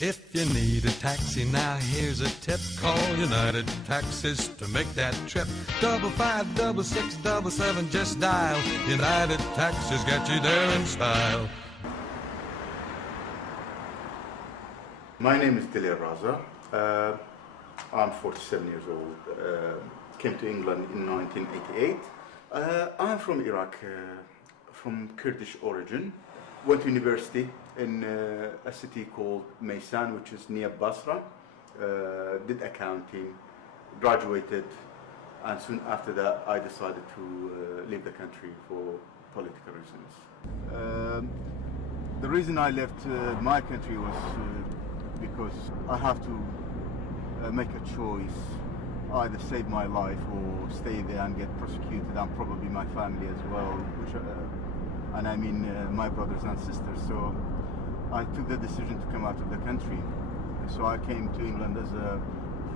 If you need a taxi now, here's a tip. Call United Taxis to make that trip. 556677, just dial. United Taxis get you there in style. My name is Delia Raza. I'm 47 years old. Came to England in 1988. I'm from Iraq, from Kurdish origin. Went to university in a city called Maysan, which is near Basra. Did accounting, graduated, and soon after that I decided to leave the country for political reasons. The reason I left my country was because I have to make a choice, either save my life or stay there and get prosecuted, and probably my family as well, which and I mean my brothers and sisters. So I took the decision to come out of the country. So I came to England as a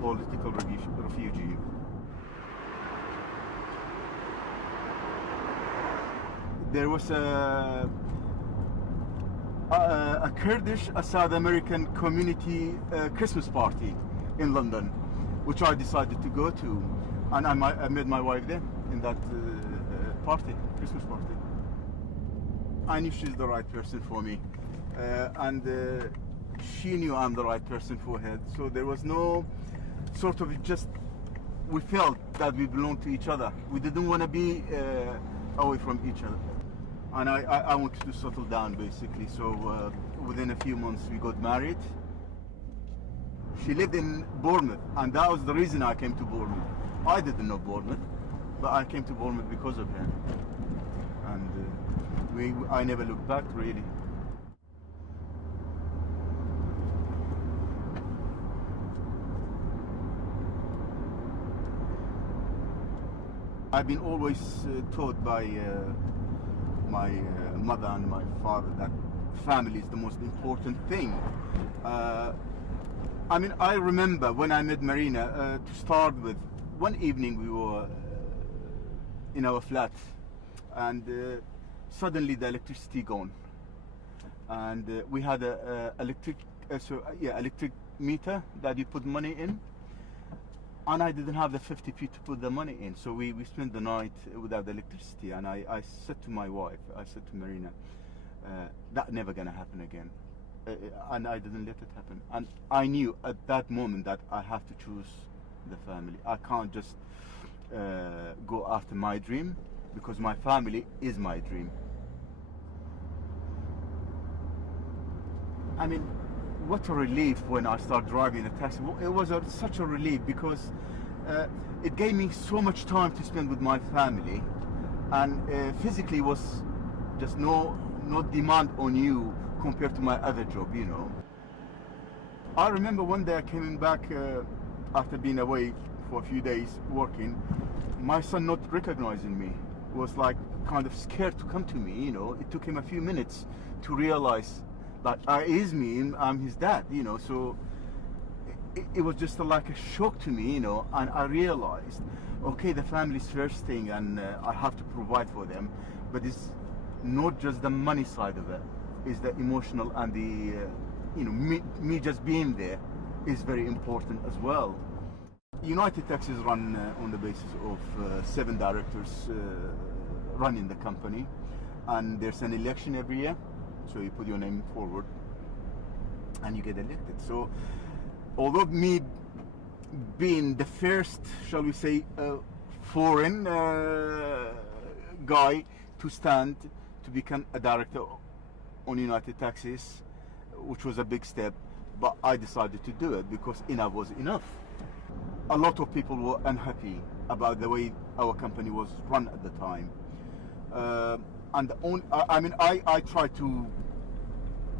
political refugee. There was a Kurdish, a South American community Christmas party in London, which I decided to go to, and I met my wife there in that party, Christmas party. I knew she's the right person for me, and she knew I'm the right person for her. So there was no sort of, we felt that we belonged to each other. We didn't want to be away from each other. And I wanted to settle down, basically. So within a few months we got married. She lived in Bournemouth, and that was the reason I came to Bournemouth. I didn't know Bournemouth, but I came to Bournemouth because of her. And I never looked back, really. I've been always taught by my mother and my father that family is the most important thing. I mean, I remember when I met Marina, to start with, one evening we were in our flat, and suddenly the electricity gone, and we had a electric meter that you put money in, and I didn't have the 50p to put the money in, so we spent the night without electricity. And I said to my wife, I said to Marina, that never gonna happen again. And I didn't let it happen. And I knew at that moment that I have to choose the family. I can't just go after my dream, because my family is my dream. I mean, what a relief when I started driving a taxi. It was such a relief, because it gave me so much time to spend with my family, and physically was just no demand on you compared to my other job, you know. I remember one day I came back after being away for a few days working, my son not recognizing me. Was like kind of scared to come to me, you know. It took him a few minutes to realize that it is me, I'm his dad, you know. So it was just like a shock to me, you know. And I realized, okay, the family's first thing, and I have to provide for them, but it's not just the money side of it, it's the emotional and the you know, me just being there is very important as well. United Taxis run on the basis of 7 directors running the company, and there's an election every year, so you put your name forward and you get elected. So although me being the first, shall we say, foreign guy to stand to become a director on United Taxis, which was a big step, but I decided to do it because enough was enough. A lot of people were unhappy about the way our company was run at the time, and I tried to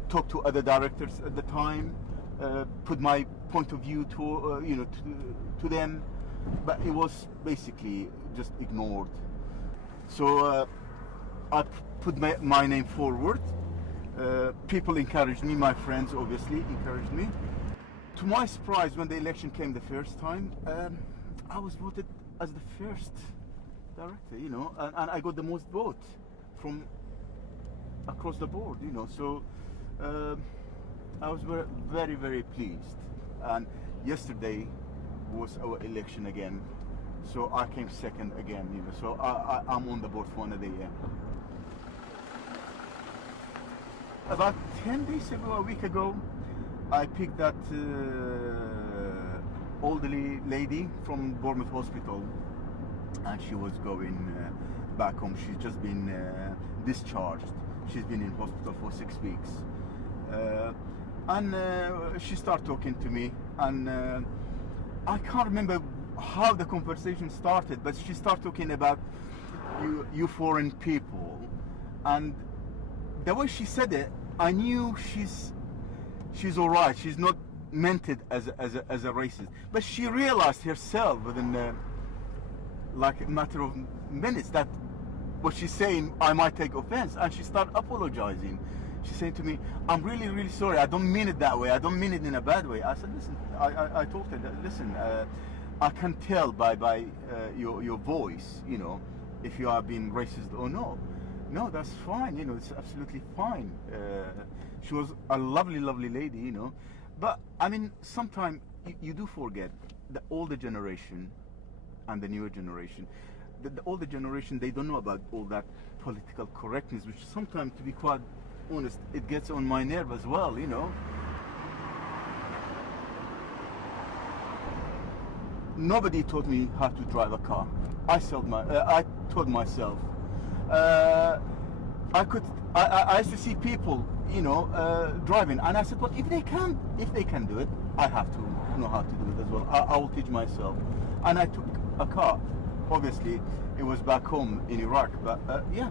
talk to other directors at the time, put my point of view to them, but it was basically just ignored. So I put my name forward. People encouraged me, my friends obviously encouraged me. To my surprise, when the election came the first time, I was voted as the first director, you know, and I got the most votes from across the board, you know. So I was very, very pleased. And yesterday was our election again, so I came second again. You know, so I'm on the board for another year. About 10 days ago, a week ago, I picked that elderly lady from Bournemouth Hospital, and she was going back home. She's just been discharged. She's been in hospital for 6 weeks. And she started talking to me, and I can't remember how the conversation started, but she started talking about you foreign people, and the way she said it, I knew she's all right. She's not meant it as a racist, but she realized herself within like a matter of minutes that what she's saying I might take offense, and she started apologizing. She's saying to me, "I'm really, really sorry. I don't mean it that way. I don't mean it in a bad way." I said, "Listen," I told her, "Listen, I can tell by your voice, you know, if you are being racist or not. No, that's fine. You know, it's absolutely fine." She was a lovely, lovely lady, you know. But I mean, sometimes you do forget the older generation and the newer generation. The older generation, they don't know about all that political correctness, which sometimes, to be quite honest, it gets on my nerve as well, you know. Nobody taught me how to drive a car. I taught myself. I used to see people, you know, driving, and I said, well, if they can do it, I have to know how to do it as well. I will teach myself. And I took a car. Obviously, it was back home in Iraq, but yeah,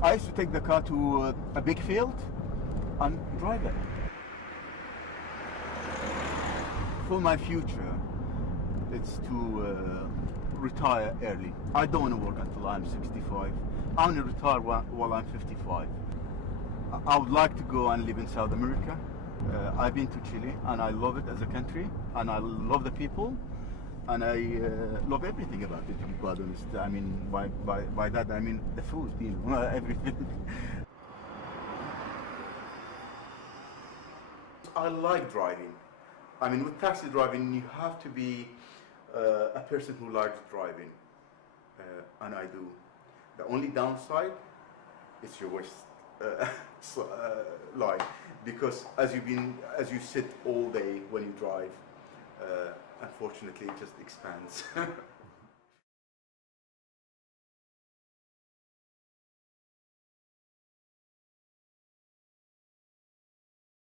I used to take the car to a big field and drive it. For my future, it's to retire early. I don't want to work until I'm 65. I want to retire while I'm 55. I would like to go and live in South America. I've been to Chile, and I love it as a country, and I love the people, and I love everything about it, to be quite honest. I mean, by that I mean the food, you know, everything. I like driving. I mean, with taxi driving, you have to be a person who likes driving, and I do. The only downside is your waist line, because as you sit all day when you drive, unfortunately, it just expands.